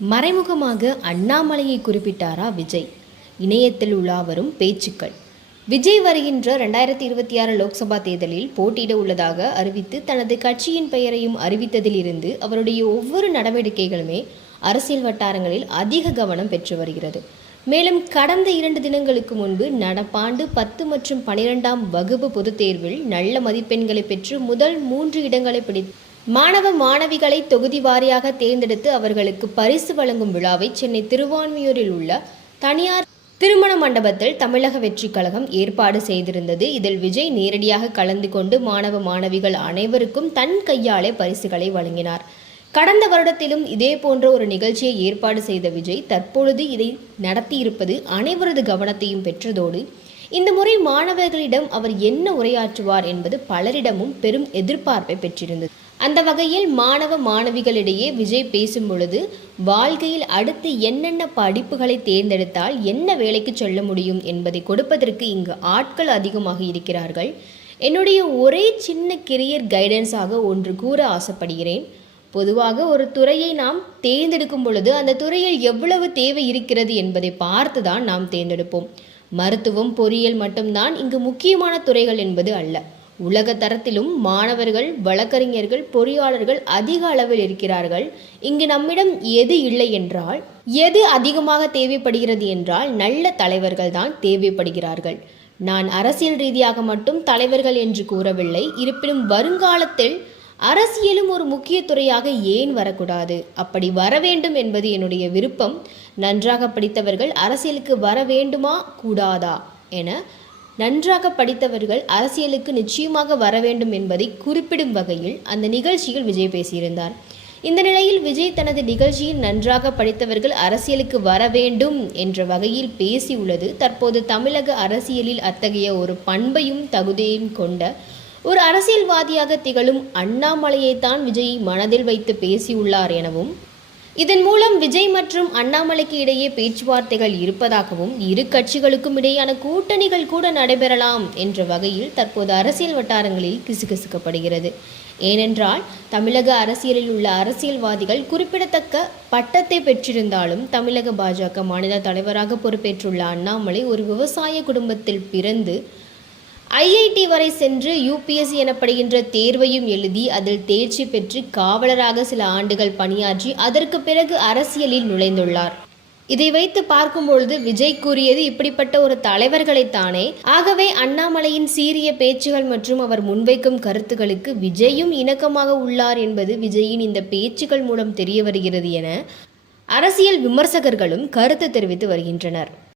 மறைமுகமாக அண்ணாமலையை குறிப்பிட்டாரா விஜய்? இணையத்தில் உலாவரும் பேச்சுக்கள். விஜய் வருகின்ற 2026 லோக்சபா தேர்தலில் போட்டியிட உள்ளதாக அறிவித்து தனது கட்சியின் பெயரையும் அறிவித்ததிலிருந்து அவருடைய ஒவ்வொரு நடவடிக்கைகளுமே அரசியல் வட்டாரங்களில் அதிக கவனம் பெற்று வருகிறது. மேலும் கடந்த 2 தினங்களுக்கு முன்பு நடப்பாண்டு 10 மற்றும் 12ஆம் வகுப்பு பொதுத் தேர்வில் நல்ல மதிப்பெண்களை பெற்று முதல் 3 இடங்களை பிடித்து மாணவ மாணவிகளை தொகுதி வாரியாக தேர்ந்தெடுத்து அவர்களுக்கு பரிசு வழங்கும் விழாவை சென்னை திருவான்மியூரில் உள்ள தனியார் திருமண மண்டபத்தில் தமிழக வெற்றி கழகம் ஏற்பாடு செய்திருந்தது. இதில் விஜய் நேரடியாக கலந்து கொண்டு மாணவ மாணவிகள் அனைவருக்கும் தன் கையாலே பரிசுகளை வழங்கினார். கடந்த வருடத்திலும் இதே போன்ற ஒரு நிகழ்ச்சியை ஏற்பாடு செய்த விஜய் தற்பொழுது இதை நடத்தியிருப்பது அனைவரது கவனத்தையும் பெற்றதோடு இந்த முறை மாணவர்களிடம் அவர் என்ன உரையாற்றுவார் என்பது பலரிடமும் பெரும் எதிர்பார்ப்பை பெற்றிருந்தது. அந்த வகையில் மாணவ மாணவிகளிடையே விஜய் பேசும் பொழுது வாழ்க்கையில் அடுத்து என்னென்ன படிப்புகளை தேர்ந்தெடுத்தால் என்ன வேலைக்கு செல்ல முடியும் என்பதை கொடுப்பதற்கு இங்கு ஆட்கள் அதிகமாக இருக்கிறார்கள். என்னுடைய ஒரே சின்ன கெரியர் கைடன்ஸாக ஒன்று கூற ஆசைப்படுகிறேன். பொதுவாக ஒரு துறையை நாம் தேர்ந்தெடுக்கும் பொழுது அந்த துறையில் எவ்வளவு தேவை இருக்கிறது என்பதை பார்த்துதான் நாம் தேர்ந்தெடுப்போம். மருத்துவம், பொறியியல் மட்டும்தான் இங்கு முக்கியமான துறைகள் என்பது அல்ல. உலக தரத்திலும் மாணவர்கள், வழக்கறிஞர்கள், பொறியாளர்கள் அதிக அளவில் இருக்கிறார்கள். இங்கு நம்மிடம் எது இல்லை என்றால், எது அதிகமாக தேவைப்படுகிறது என்றால் நல்ல தலைவர்கள் தான் தேவைப்படுகிறார்கள். நான் அரசியல் ரீதியாக மட்டும் தலைவர்கள் என்று கூறவில்லை. இருப்பினும் வருங்காலத்தில் அரசியலும் ஒரு முக்கிய துறையாக ஏன் வரக்கூடாது? அப்படி வர வேண்டும் என்பது என்னுடைய விருப்பம். நன்றாக படித்தவர்கள் அரசியலுக்கு வர வேண்டுமா கூடாதா என நன்றாக படித்தவர்கள் அரசியலுக்கு நிச்சயமாக வர வேண்டும் என்பதை குறிப்பிடும் வகையில் அந்த நிகழ்ச்சியில் விஜய் பேசியிருந்தார். இந்த நிலையில் விஜய் தனது நிகழ்ச்சியில் நன்றாக படித்தவர்கள் அரசியலுக்கு வர வேண்டும் என்ற வகையில் பேசியுள்ளது தற்போது தமிழக அரசியலில் அத்தகைய ஒரு பண்பையும் தகுதியையும் கொண்ட ஒரு அரசியல்வாதியாக திகழும் அண்ணாமலையைத்தான் விஜய் மனதில் வைத்து பேசியுள்ளார் எனவும், இதன் மூலம் விஜய் மற்றும் அண்ணாமலைக்கு இடையே பேச்சுவார்த்தைகள் இருப்பதாகவும் இரு கட்சிகளுக்கும் இடையான கூட்டணிகள் கூட நடைபெறலாம் என்ற வகையில் தற்போது அரசியல் வட்டாரங்களில் கிசுகிசுக்கப்படுகிறது. ஏனென்றால் தமிழக அரசியலில் உள்ள அரசியல்வாதிகள் குறிப்பிடத்தக்க பட்டத்தை பெற்றிருந்தாலும் தமிழக பாஜக மாநில தலைவராக பொறுப்பேற்றுள்ள அண்ணாமலை ஒரு விவசாய குடும்பத்தில் பிறந்து IIT வரை சென்று UPSC எனப்படுகின்ற தேர்வையும் எழுதி அதில் தேர்ச்சி பெற்று காவலராக சில ஆண்டுகள் பணியாற்றி அதற்கு பிறகு அரசியலில் நுழைந்துள்ளார். இதை வைத்து பார்க்கும்பொழுது விஜய் கூறியது இப்படிப்பட்ட ஒரு தலைவர்களைத்தானே. ஆகவே அண்ணாமலையின் சீரிய பேச்சுகள் மற்றும் அவர் முன்வைக்கும் கருத்துக்களுக்கு விஜயும் இணக்கமாக உள்ளார் என்பது விஜயின் இந்த பேச்சுக்கள் மூலம் தெரிய வருகிறது என அரசியல் விமர்சகர்களும் கருத்து தெரிவித்து வருகின்றனர்.